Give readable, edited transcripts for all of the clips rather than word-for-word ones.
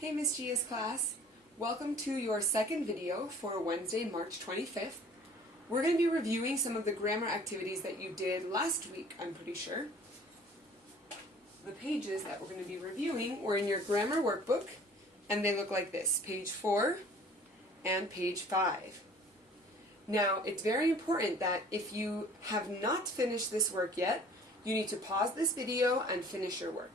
Hey Ms Gia's class, welcome to your second video for Wednesday, March 25th. We're going to be reviewing some of the grammar activities that you did last week, I'm pretty sure. The pages that we're going to be reviewing were in your grammar workbook, and they look like this, page 4 and page 5. Now, it's very important that if you have not finished this work yet, you need to pause this video and finish your work.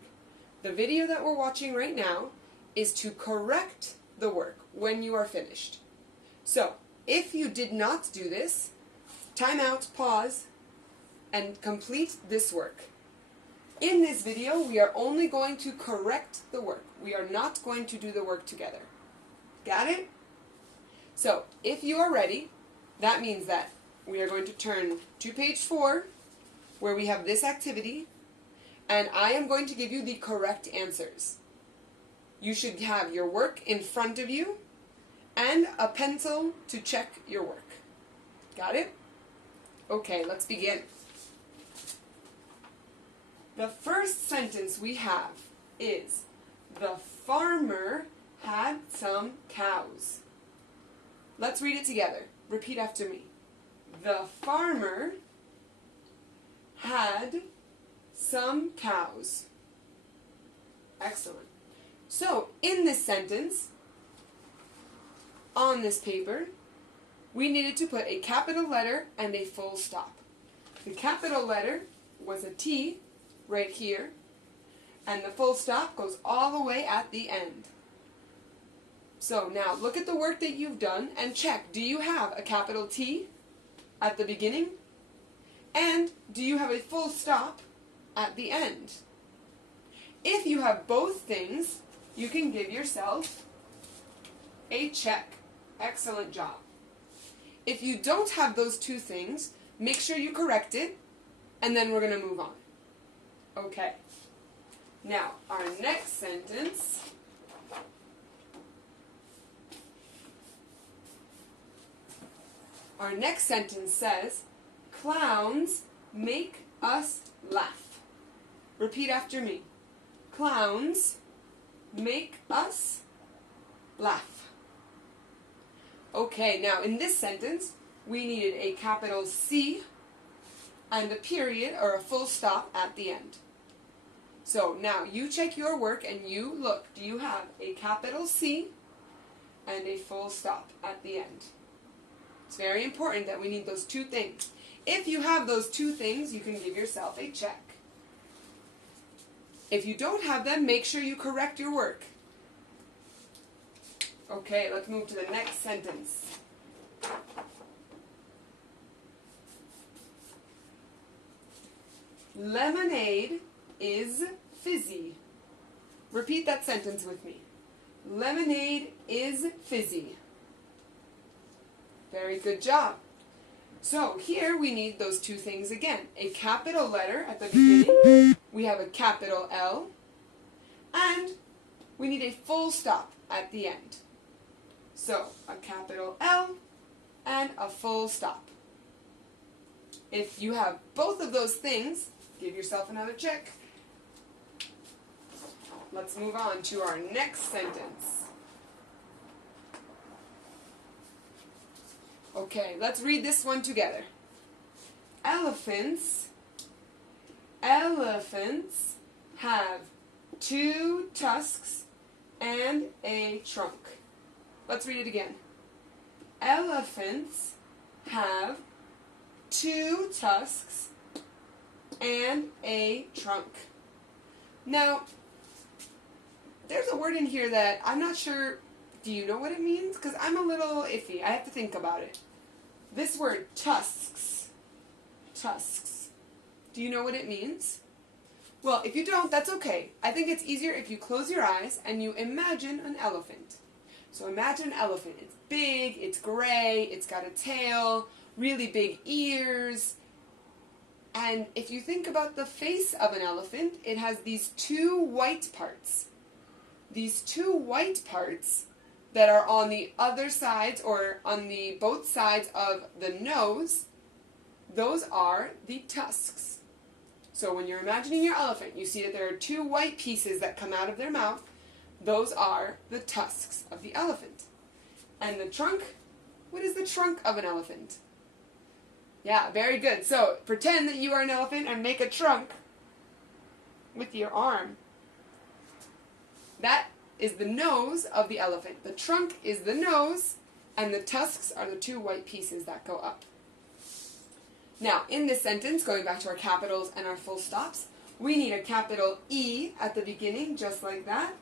The video that we're watching right now is to correct the work when you are finished. So, if you did not do this, time out, pause, and complete this work. In this video, we are only going to correct the work. We are not going to do the work together. Got it? So, if you are ready, that means that we are going to turn to page 4, where we have this activity, and I am going to give you the correct answers. You should have your work in front of you and a pencil to check your work. Got it? Okay, let's begin. The first sentence we have is, the farmer had some cows. Let's read it together. Repeat after me. The farmer had some cows. Excellent. So, in this sentence, on this paper, we needed to put a capital letter and a full stop. The capital letter was a T right here, and the full stop goes all the way at the end. So now, look at the work that you've done and check, do you have a capital T at the beginning? And do you have a full stop at the end? If you have both things, you can give yourself a check. Excellent job. If you don't have those two things, make sure you correct it, and then we're going to move on. Okay. Now, our next sentence. Our next sentence says, clowns make us laugh. Repeat after me. Clowns make us laugh. Okay, now in this sentence, we needed a capital C and a period or a full stop at the end. So now you check your work and you look, do you have a capital C and a full stop at the end? It's very important that we need those two things. If you have those two things, you can give yourself a check. If you don't have them, make sure you correct your work. Okay, let's move to the next sentence. Lemonade is fizzy. Repeat that sentence with me. Lemonade is fizzy. Very good job. So here we need those two things again. A capital letter at the beginning. We have a capital L. And we need a full stop at the end. So a capital L and a full stop. If you have both of those things, give yourself another check. Let's move on to our next sentence. Okay, let's read this one together. Elephants have 2 tusks and a trunk. Let's read it again. Elephants have 2 tusks and a trunk. Now, there's a word in here that I'm not sure. Do you know what it means? Because I'm a little iffy. I have to think about it. This word, tusks. Tusks. Do you know what it means? Well, if you don't, that's okay. I think it's easier if you close your eyes and you imagine an elephant. So imagine an elephant. It's big, it's gray, it's got a tail, really big ears. And if you think about the face of an elephant, it has these 2 white parts. These 2 white parts that are on the other sides or on the both sides of the nose, those are the tusks. So when you're imagining your elephant, you see that there are 2 white pieces that come out of their mouth. Those are the tusks of the elephant. And the trunk, what is the trunk of an elephant? Yeah, very good. So pretend that you are an elephant and make a trunk with your arm. That is the nose of the elephant. The trunk is the nose, and the tusks are the two white pieces that go up. Now, in this sentence, going back to our capitals and our full stops, we need a capital E at the beginning, just like that,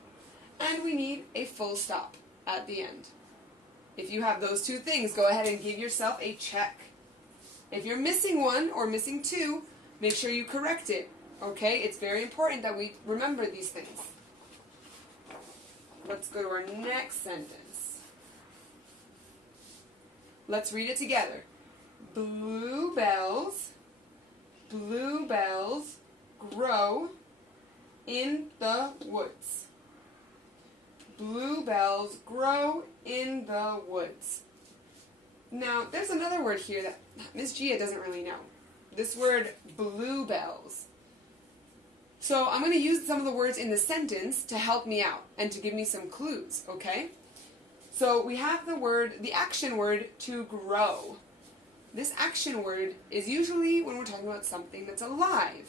and we need a full stop at the end. If you have those two things, go ahead and give yourself a check. If you're missing one or missing two, make sure you correct it, okay? It's very important that we remember these things. Let's go to our next sentence. Let's read it together. Bluebells grow in the woods. Bluebells grow in the woods. Now, there's another word here that Ms. Gia doesn't really know. This word, bluebells. So I'm going to use some of the words in the sentence to help me out and to give me some clues, okay? So we have the action word, to grow. This action word is usually when we're talking about something that's alive.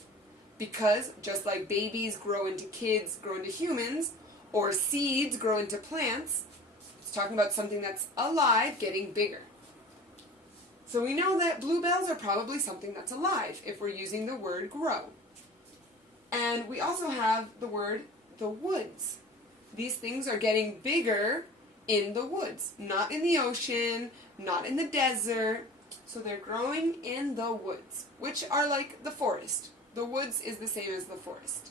Because just like babies grow into kids, grow into humans, or seeds grow into plants, it's talking about something that's alive getting bigger. So we know that bluebells are probably something that's alive if we're using the word grow. And we also have the word the woods. These things are getting bigger in the woods, not in the ocean, not in the desert. So they're growing in the woods, which are like the forest. The woods is the same as the forest.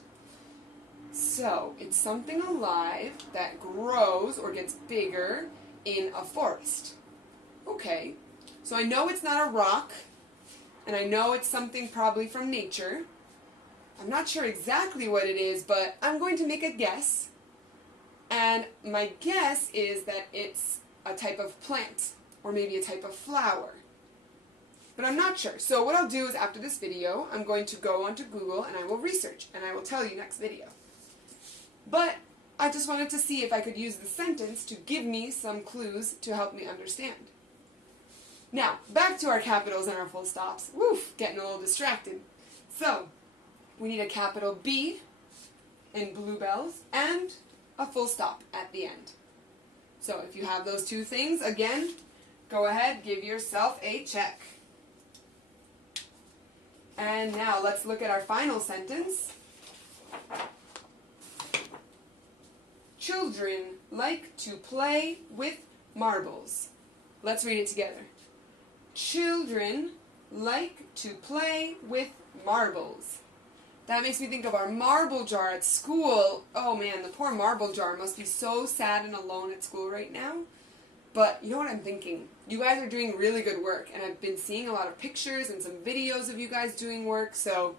So it's something alive that grows or gets bigger in a forest. Okay, so I know it's not a rock, and I know it's something probably from nature. I'm not sure exactly what it is, but I'm going to make a guess. And my guess is that it's a type of plant, or maybe a type of flower. But I'm not sure. So what I'll do is after this video, I'm going to go onto Google and I will research, and I will tell you next video. But I just wanted to see if I could use the sentence to give me some clues to help me understand. Now, back to our capitals and our full stops. Woof, getting a little distracted. So, we need a capital B in bluebells and a full stop at the end. So if you have those two things, again, go ahead, give yourself a check. And now let's look at our final sentence. Children like to play with marbles. Let's read it together. Children like to play with marbles. That makes me think of our marble jar at school. Oh man, the poor marble jar must be so sad and alone at school right now. But you know what I'm thinking? You guys are doing really good work, and I've been seeing a lot of pictures and some videos of you guys doing work, so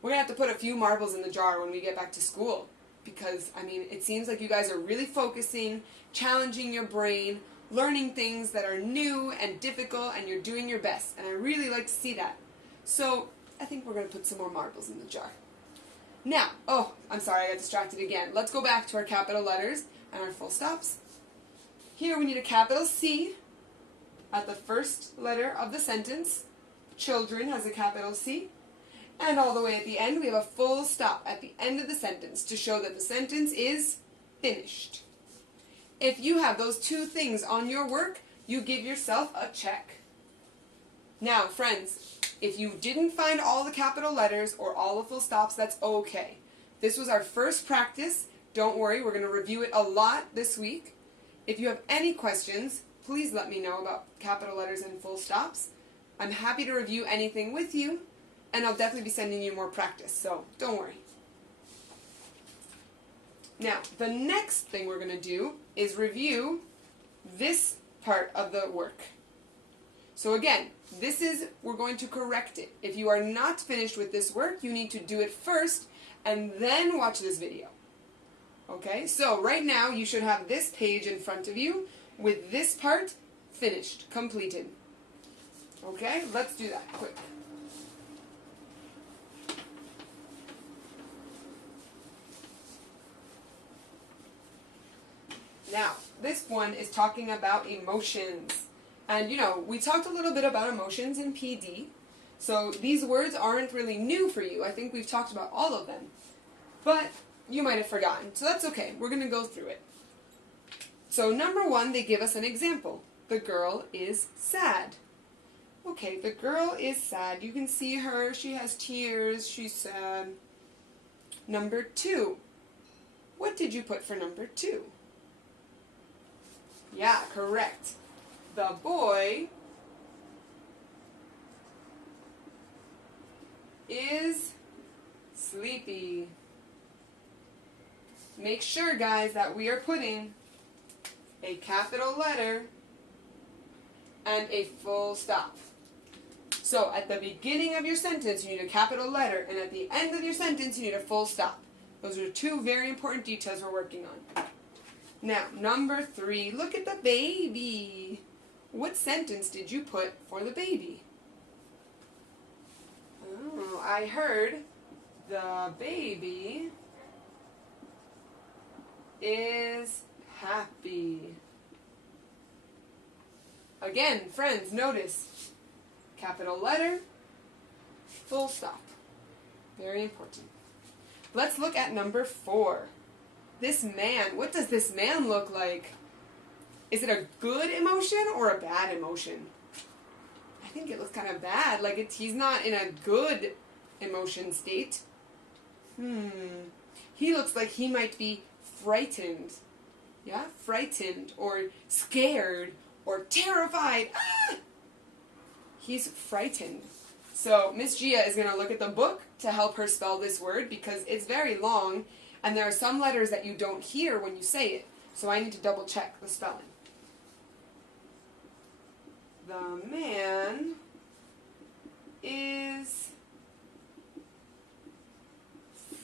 we're going to have to put a few marbles in the jar when we get back to school. Because, I mean, it seems like you guys are really focusing, challenging your brain, learning things that are new and difficult, and you're doing your best. And I really like to see that. So, I think we're going to put some more marbles in the jar. Now, oh, I'm sorry, I got distracted again. Let's go back to our capital letters and our full stops. Here we need a capital C at the first letter of the sentence. Children has a capital C. And all the way at the end, we have a full stop at the end of the sentence to show that the sentence is finished. If you have those two things on your work, you give yourself a check. Now, friends, if you didn't find all the capital letters or all the full stops, that's okay. This was our first practice. Don't worry, we're going to review it a lot this week. If you have any questions, please let me know about capital letters and full stops. I'm happy to review anything with you, and I'll definitely be sending you more practice, so don't worry. Now, the next thing we're going to do is review this part of the work. So again, we're going to correct it. If you are not finished with this work, you need to do it first and then watch this video. Okay, so right now you should have this page in front of you with this part finished, completed. Okay, let's do that quick. Now, this one is talking about emotions. And we talked a little bit about emotions in PD. So these words aren't really new for you. I think we've talked about all of them. But you might have forgotten. So that's okay. We're going to go through it. So number 1, they give us an example. The girl is sad. Okay, the girl is sad. You can see her. She has tears. She's sad. Number 2. What did you put for number 2? Yeah, correct. The boy is sleepy. Make sure, guys, that we are putting a capital letter and a full stop. So at the beginning of your sentence, you need a capital letter, and at the end of your sentence, you need a full stop. Those are 2 very important details we're working on. Now, number 3, look at the baby. What sentence did you put for the baby? Oh, I heard the baby is happy. Again, friends, notice capital letter, full stop. Very important. Let's look at number 4. This man, what does this man look like? Is it a good emotion or a bad emotion? I think it looks kind of bad, like he's not in a good emotion state. He looks like he might be frightened. Yeah, frightened or scared or terrified. Ah! He's frightened. So Ms. Gia is going to look at the book to help her spell this word because it's very long and there are some letters that you don't hear when you say it. So I need to double check the spelling. The man is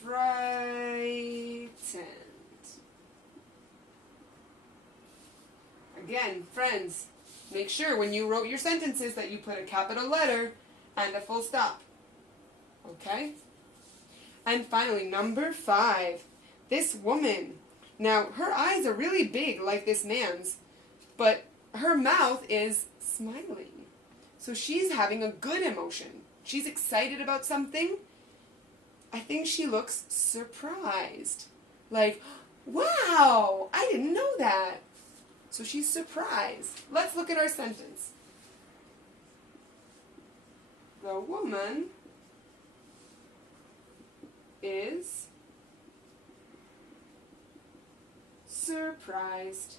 frightened. Again, friends, make sure when you wrote your sentences that you put a capital letter and a full stop. Okay? And finally, number 5. This woman. Now, her eyes are really big like this man's, but her mouth is smiling. So she's having a good emotion. She's excited about something. I think she looks surprised. Like, wow, I didn't know that. So she's surprised. Let's look at our sentence. The woman is surprised.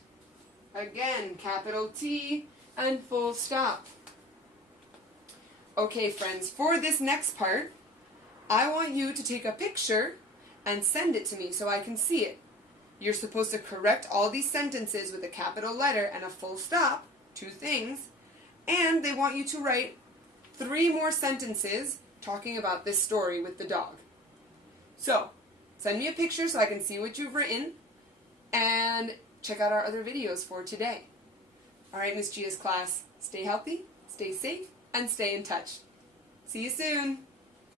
Again, capital T and full stop. Okay, friends, for this next part, I want you to take a picture and send it to me so I can see it. You're supposed to correct all these sentences with a capital letter and a full stop, 2 things, and they want you to write 3 more sentences talking about this story with the dog. So, send me a picture so I can see what you've written, and check out our other videos for today. Alright, Ms. Gia's class, stay healthy, stay safe, and stay in touch. See you soon!